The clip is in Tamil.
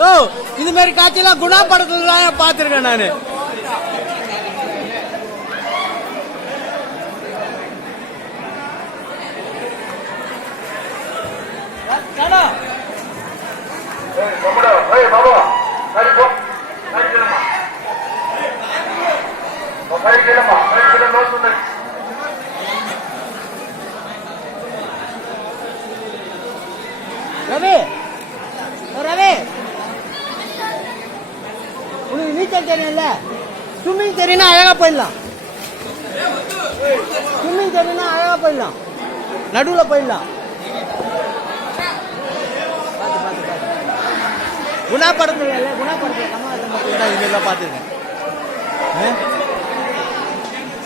ஓ, இது மாதிரி காட்சியெல்லாம் குணா படத்துல தான் பார்த்திருக்கேன் நானு. ரவி, ரவி, உனக்கு நீச்சல் தெரியும்ல? ஸ்விம்மிங் தெரியும்னா அழகா போயிடலாம். ஸ்விம்மிங் தெரியும்னா அழகா போயிடலாம், நடுவுல போயிடலாம். குணா படத்துல கமலஹாசன் பார்த்துருக்கேன்.